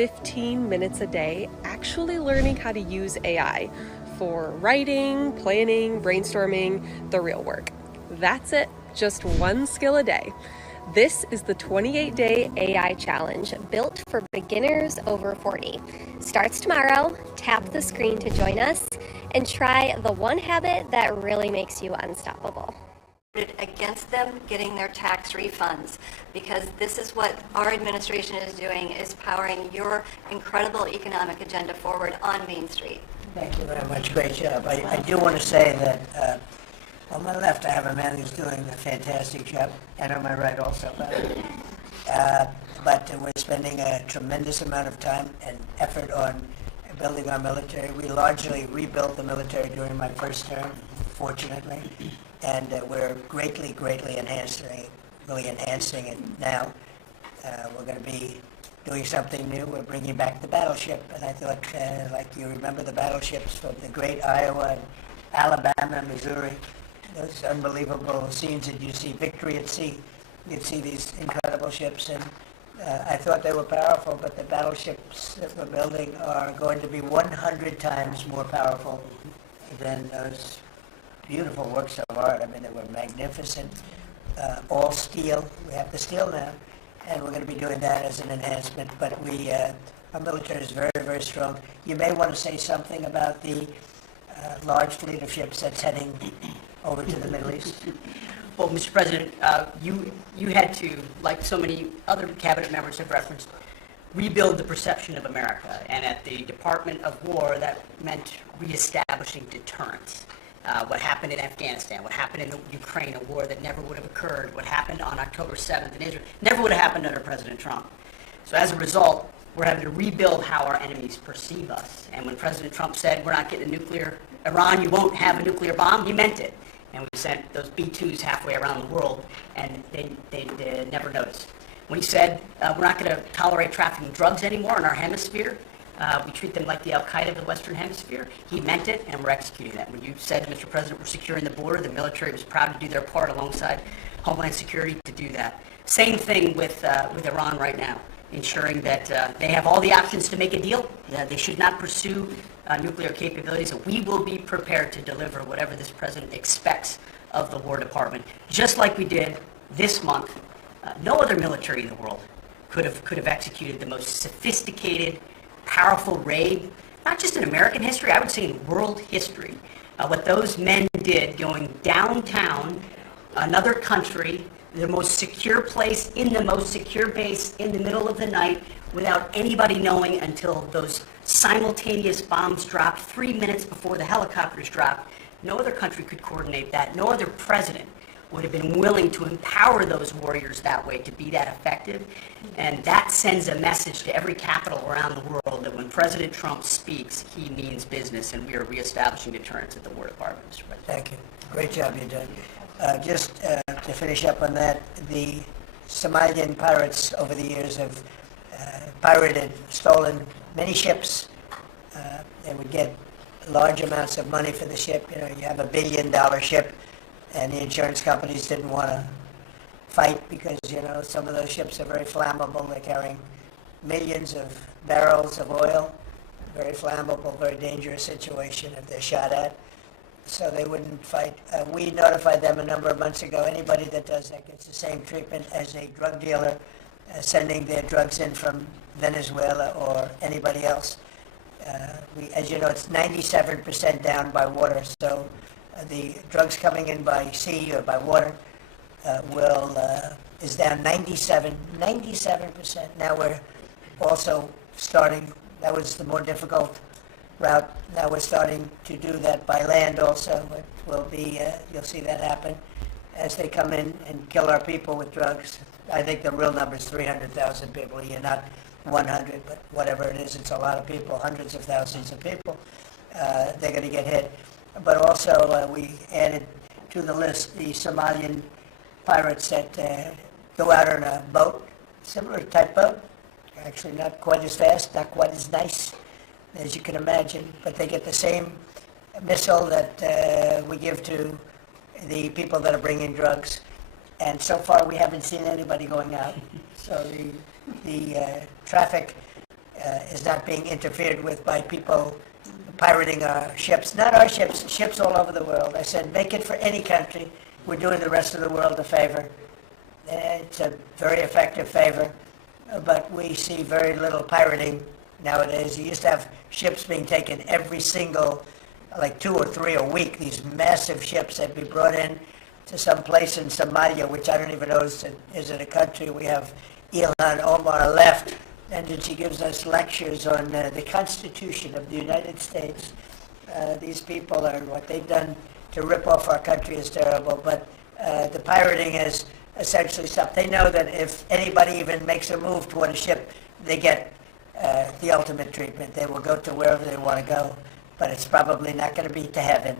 15 minutes a day actually learning how to use AI for writing, planning, brainstorming, the real work. That's it, just one skill a day. This is the 28-day AI challenge built for beginners over 40. Starts tomorrow. Tap the screen to join us and try the one habit that really makes you unstoppable. Against them getting their tax refunds, because this is what our administration is doing, is powering your incredible economic agenda forward on Main Street. Thank you very much. Great job. I do want to say that on my left I have a man who's doing a fantastic job, and on my right also. But we're spending a tremendous amount of time and effort on building our military. We largely rebuilt the military during my first term, fortunately, and we're greatly enhancing it now. We're going to be doing something new. We're bringing back the battleship, and I thought, like you remember the battleships from the great Iowa, Alabama, Missouri, those unbelievable scenes that you see, Victory at Sea. You'd see these incredible ships, and I thought they were powerful, but the battleships that we're building are going to be 100 times more powerful than those beautiful works of art. I mean, they were magnificent, all steel. We have the steel now, and we're going to be doing that as an enhancement. But our military is very, very strong. You may want to say something about the large fleet of ships that's heading over to the Middle East. Well, Mr. President, you had to, like so many other cabinet members have referenced, rebuild the perception of America. And at the Department of War, that meant reestablishing deterrence. What happened in Afghanistan, what happened in Ukraine, a war that never would have occurred, what happened on October 7th in Israel, never would have happened under President Trump. So as a result, we're having to rebuild how our enemies perceive us. And when President Trump said, we're not getting a nuclear, Iran, you won't have a nuclear bomb, he meant it. And we sent those B-2s halfway around the world, and they never noticed. When he said, we're not going to tolerate trafficking drugs anymore in our hemisphere, we treat them like the Al-Qaeda of the Western Hemisphere. He meant it, and we're executing that. When you said, Mr. President, we're securing the border, the military was proud to do their part alongside Homeland Security to do that. Same thing with Iran right now, ensuring that they have all the options to make a deal. They should not pursue nuclear capabilities. So we will be prepared to deliver whatever this president expects of the War Department, just like we did this month. No other military in the world could have executed the most sophisticated, powerful raid, not just in American history, I would say in world history. What those men did going downtown, another country, the most secure place in the most secure base in the middle of the night without anybody knowing until those simultaneous bombs dropped 3 minutes before the helicopters dropped. No other country could coordinate that. No other president would have been willing to empower those warriors that way to be that effective. And that sends a message to every capital around the world that when President Trump speaks, he means business, and we are reestablishing deterrence at the War Department, Mr. President. Thank you. Great job you've done. Just to finish up on that, the Somalian pirates over the years have stolen many ships. They would get large amounts of money for the ship. You know, you have $1 billion ship, and the insurance companies didn't want to fight because, you know, some of those ships are very flammable. They're carrying millions of barrels of oil. Very flammable, very dangerous situation if they're shot at. So they wouldn't fight. We notified them a number of months ago. Anybody that does that gets the same treatment as a drug dealer sending their drugs in from Venezuela or anybody else. As you know, it's 97% down by water. So the drugs coming in by sea or by water is down 97%. Now we're also starting, that was the more difficult route. Now we're starting to do that by land also. It will be, you'll see that happen as they come in and kill our people with drugs. I think the real number is 300,000 people a year, not 100, but whatever it is, it's a lot of people, hundreds of thousands of people. They're going to get hit. But also we added to the list the Somalian pirates that go out on a boat, similar type boat, actually not quite as fast, not quite as nice as you can imagine, but they get the same missile that we give to the people that are bringing drugs. And so far we haven't seen anybody going out. So the traffic is not being interfered with by people pirating our ships. Not our ships, ships all over the world. I said, make it for any country. We're doing the rest of the world a favor. It's a very effective favor, but we see very little pirating nowadays. You used to have ships being taken every single, like 2 or 3 a week, these massive ships that be brought in to some place in Somalia, which I don't even know is it a country. We have Ilhan Omar left, and then she gives us lectures on the Constitution of the United States. These people are, what they've done to rip off our country is terrible, but the pirating has essentially stopped. They know that if anybody even makes a move toward a ship, they get the ultimate treatment. They will go to wherever they want to go, but it's probably not going to be to heaven.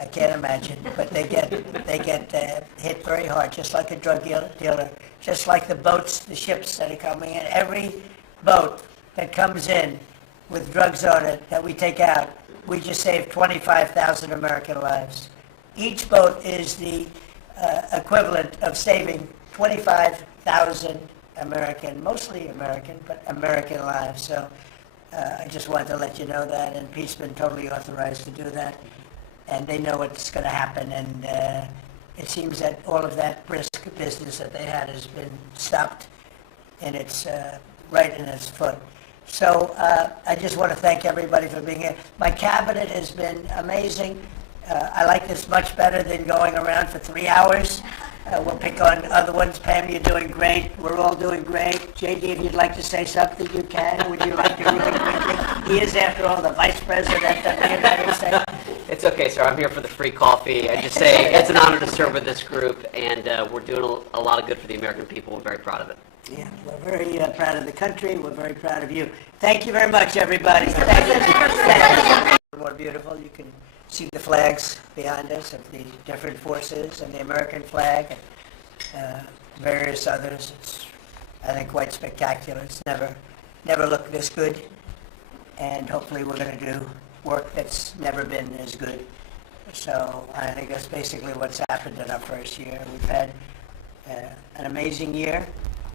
I can't imagine, but they get hit very hard, just like a drug dealer, just like the boats, the ships that are coming in. Every boat that comes in with drugs on it that we take out, we just saved 25,000 American lives. Each boat is the equivalent of saving 25,000 mostly American, but American lives. So I just wanted to let you know that, and Pete's been totally authorized to do that. And they know what's going to happen, and it seems that all of that brisk business that they had has been stopped in its right in its foot. So I just want to thank everybody for being here. My cabinet has been amazing. I like this much better than going around for 3 hours. We'll pick on other ones. Pam, you're doing great. We're all doing great. JD, if you'd like to say something, you can. Would you like to really quickly? He is, after all, the Vice President of the United States. It's okay, sir. I'm here for the free coffee. I just say it's an honor to serve with this group, and we're doing a lot of good for the American people. We're very proud of it. Yeah, we're very proud of the country. We're very proud of you. Thank you very much, everybody. Thank you. More beautiful. You can see the flags behind us of the different forces and the American flag and various others. It's, I think, quite spectacular. It's never looked this good, and hopefully we're going to do work that's never been as good. So I think that's basically what's happened in our first year. We've had an amazing year,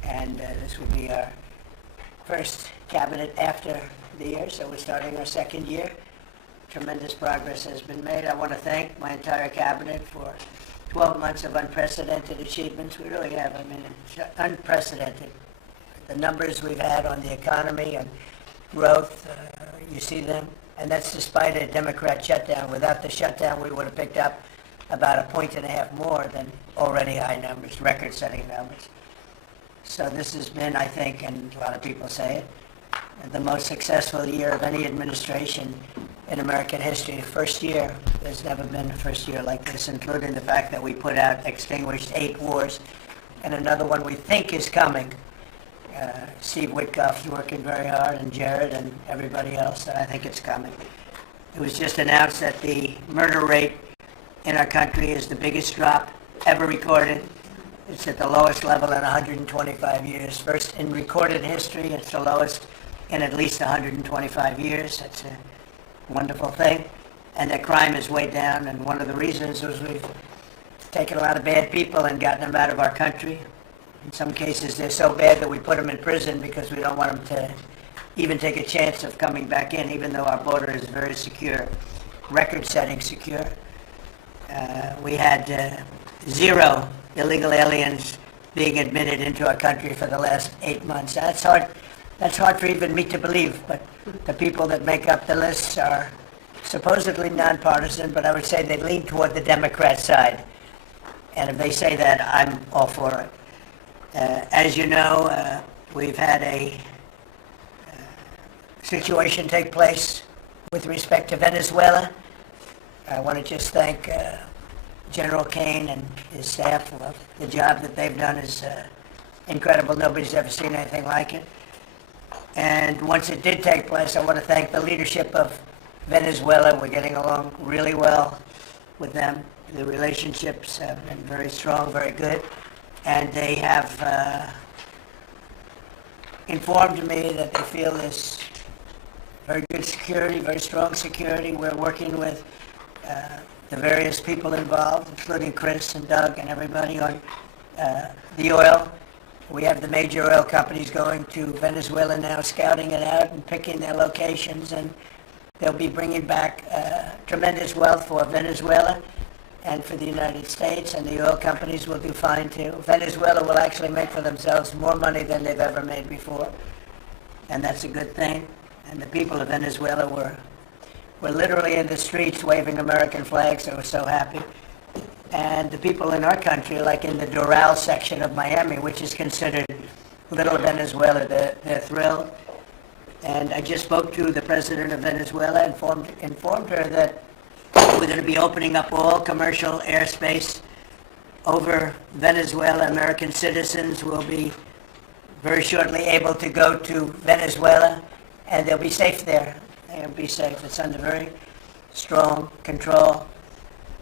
and this will be our first cabinet after the year, so we're starting our second year. Tremendous progress has been made. I want to thank my entire cabinet for 12 months of unprecedented achievements. We really have. I mean, it's unprecedented. The numbers we've had on the economy and growth, you see them. And that's despite a Democrat shutdown. Without the shutdown, we would have picked up about 1.5 points more than already high numbers, record-setting numbers. So this has been, I think, and a lot of people say it, the most successful year of any administration in American history. First year, there's never been a first year like this, including the fact that we extinguished 8 wars, and another one we think is coming. Steve Witkoff's working very hard, and Jared and everybody else, and I think it's coming. It was just announced that the murder rate in our country is the biggest drop ever recorded. It's at the lowest level in 125 years. First in recorded history, it's the lowest in at least 125 years. That's a wonderful thing. And that crime is way down, and one of the reasons is we've taken a lot of bad people and gotten them out of our country. In some cases, they're so bad that we put them in prison because we don't want them to even take a chance of coming back in, even though our border is very secure, record-setting secure. We had 0 illegal aliens being admitted into our country for the last 8 months. That's hard for even me to believe, but the people that make up the lists are supposedly nonpartisan, but I would say they lean toward the Democrat side. And if they say that, I'm all for it. As you know, we've had a situation take place with respect to Venezuela. I want to just thank General Kane and his staff. The job that they've done is incredible. Nobody's ever seen anything like it. And once it did take place, I want to thank the leadership of Venezuela. We're getting along really well with them. The relationships have been very strong, very good. And they have informed me that they feel there's very good security, very strong security. We're working with the various people involved, including Chris and Doug and everybody on the oil. We have the major oil companies going to Venezuela now, scouting it out and picking their locations, and they'll be bringing back tremendous wealth for Venezuela and for the United States, and the oil companies will do fine too. Venezuela will actually make for themselves more money than they've ever made before, and that's a good thing. And the people of Venezuela were literally in the streets waving American flags. They were so happy. And the people in our country, like in the Doral section of Miami, which is considered little Venezuela, they're thrilled. And I just spoke to the president of Venezuela and informed her that we're going to be opening up all commercial airspace over Venezuela. American citizens will be very shortly able to go to Venezuela, and they'll be safe there. They'll be safe. It's under very strong control.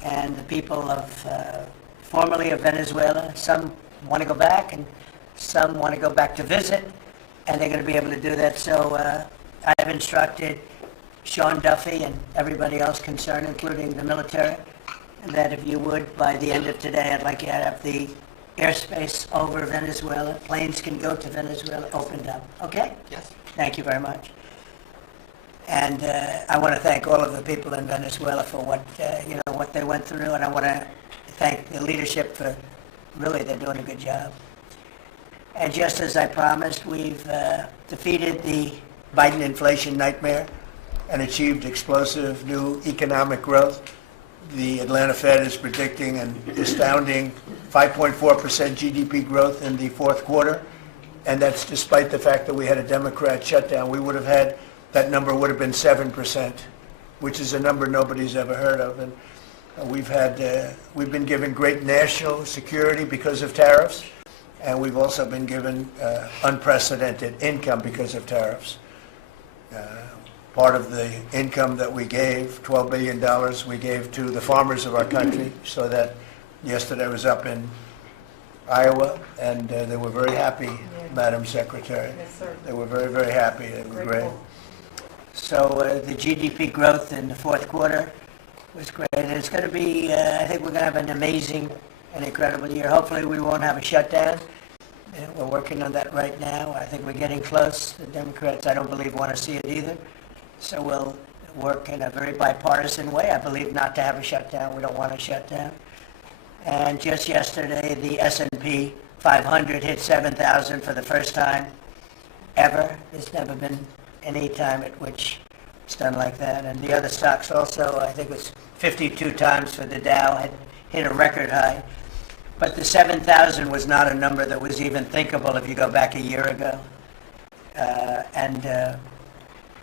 And the people of formerly of Venezuela, some want to go back and some want to go back to visit, and they're going to be able to do that. So I've instructed Sean Duffy and everybody else concerned, including the military, that if you would, by the end of today, I'd like you to have the airspace over Venezuela. Planes can go to Venezuela opened up. Okay? Yes. Thank you very much. And I want to thank all of the people in Venezuela for what they went through, and I want to thank the leadership for really they're doing a good job. And just as I promised, we've defeated the Biden inflation nightmare and achieved explosive new economic growth. The Atlanta Fed is predicting an astounding 5.4% GDP growth in the fourth quarter, and that's despite the fact that we had a Democrat shutdown. We would have had that number would have been 7%, which is a number nobody's ever heard of. And we've been given great national security because of tariffs, and we've also been given unprecedented income because of tariffs. Part of the income that we gave, $12 billion, we gave to the farmers of our country, so that yesterday I was up in Iowa, and they were very happy, Madam Secretary. Yes, sir. They were very, very happy. They were great. So the GDP growth in the fourth quarter was great. And it's going to be, I think we're going to have an amazing and incredible year. Hopefully we won't have a shutdown. We're working on that right now. I think we're getting close. The Democrats, I don't believe, want to see it either. So we'll work in a very bipartisan way. I believe not to have a shutdown. We don't want a shutdown. And just yesterday, the S&P 500 hit 7,000 for the first time ever. There's never been any time at which it's done like that. And the other stocks also, I think it was 52 times for the Dow, had hit a record high. But the 7,000 was not a number that was even thinkable if you go back a year ago.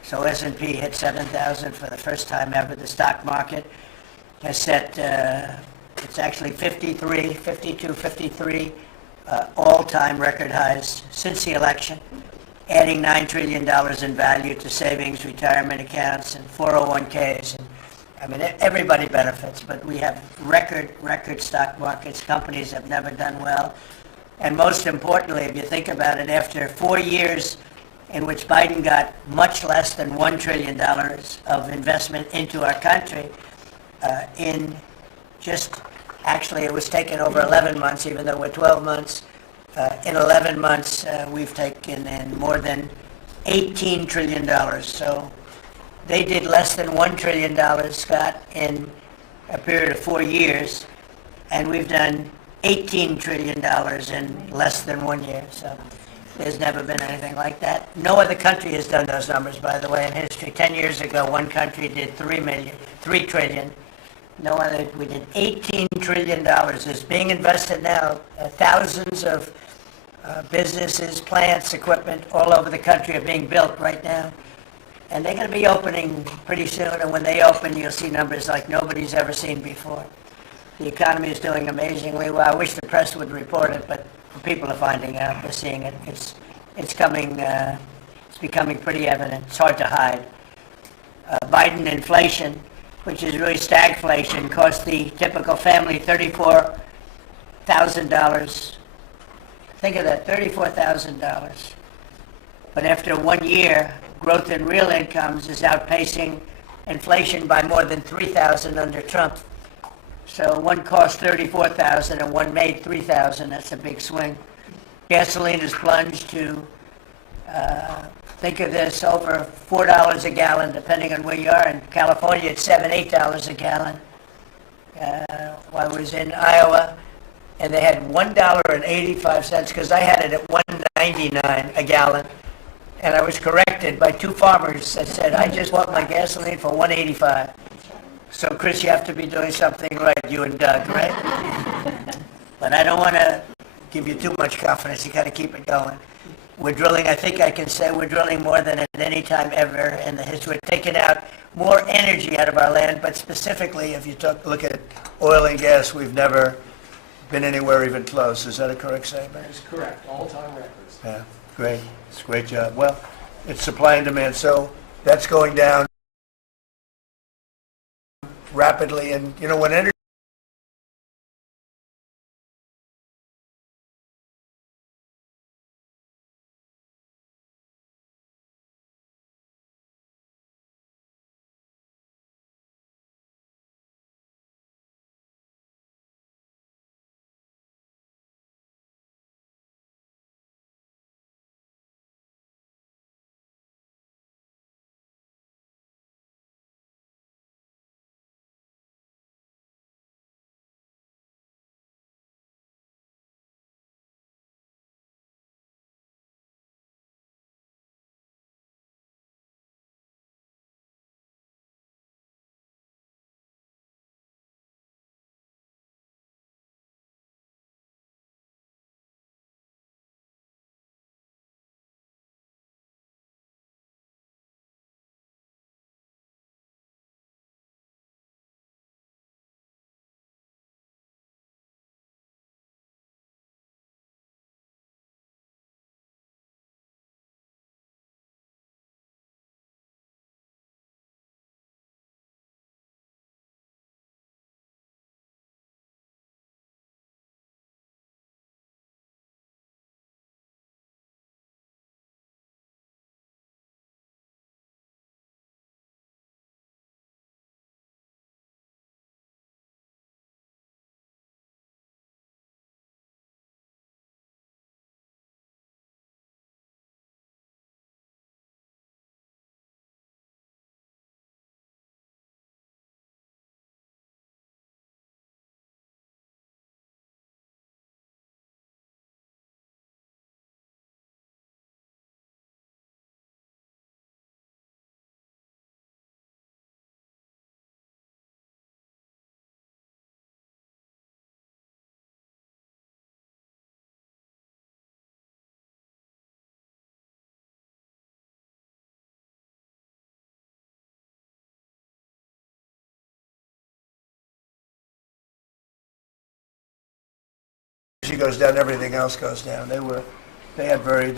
So S&P hit 7,000 for the first time ever. The stock market has set, it's actually 52, 53 all-time record highs since the election, adding $9 trillion in value to savings, retirement accounts, and 401ks. And, I mean, everybody benefits, but we have record stock markets. Companies have never done well. And most importantly, if you think about it, after 4 years in which Biden got much less than $1 trillion of investment into our country, actually it was taken over 11 months, even though we're 12 months. In 11 months, we've taken in more than $18 trillion. So they did less than $1 trillion, Scott, in a period of 4 years, and we've done $18 trillion in less than 1 year. So there's never been anything like that. No other country has done those numbers, by the way, in history. 10 years ago, one country did $3 trillion. No other. We did $18 trillion. Is being invested now. Thousands of businesses, plants, equipment all over the country are being built right now. And they're going to be opening pretty soon. And when they open, you'll see numbers like nobody's ever seen before. The economy is doing amazingly well. I wish the press would report it, but people are finding out. They're seeing it. It's coming. It's becoming pretty evident. It's hard to hide. Biden inflation, which is really stagflation, cost the typical family $34,000. Think of that, $34,000. But after 1 year, growth in real incomes is outpacing inflation by more than $3,000 under Trump. So one cost $34,000 and one made $3,000. That's a big swing. gasoline has plunged to, think of this, over $4 a gallon, depending on where you are. In California, it's $7, $8 a gallon. While I was in Iowa, and they had $1.85, because I had it at $1.99 a gallon. And I was corrected by two farmers that said, I just want my gasoline for $1.85. So, Chris, you have to be doing something right, you and Doug, right? But I don't want to give you too much confidence. You got to keep it going. We're drilling, I think I can say we're drilling more than at any time ever in the history. We're taking out more energy out of our land, but specifically, if you look at oil and gas, we've never been anywhere even close. Is that a correct statement? That is correct. All-time records. Yeah, great. It's a great job. Well, it's supply and demand, so that's going down rapidly. And, you know, when energy goes down, everything else goes down. They had very